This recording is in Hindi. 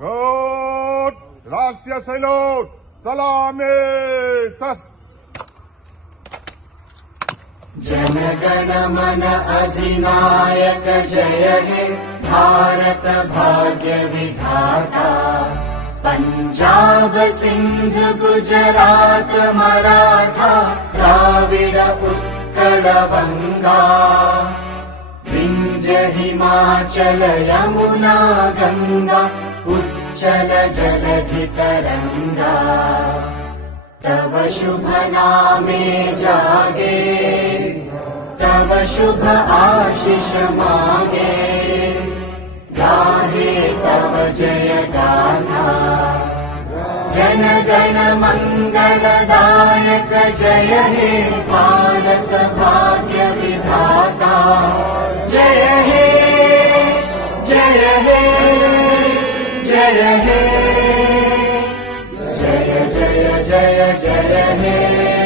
गुड राष्ट्रीय सैल्यूट सलामी सस्त जनगण मन अधिनायक जय हे भारत भाग्य विधाता। पंजाब सिंध गुजरात मराठा द्राविड उत्कल बंगा। विंध्य हिमाचल यमुना गंगा उच्चल जलधि तरंगा। तव शुभ नामे जागे तव शुभ आशीष मांगे। गाहे तव जय गाथा जन गण मंगलदायक जय हे भारत भाग्य विधाता। जय हे जय हे जय हे जय जय जय जय हे।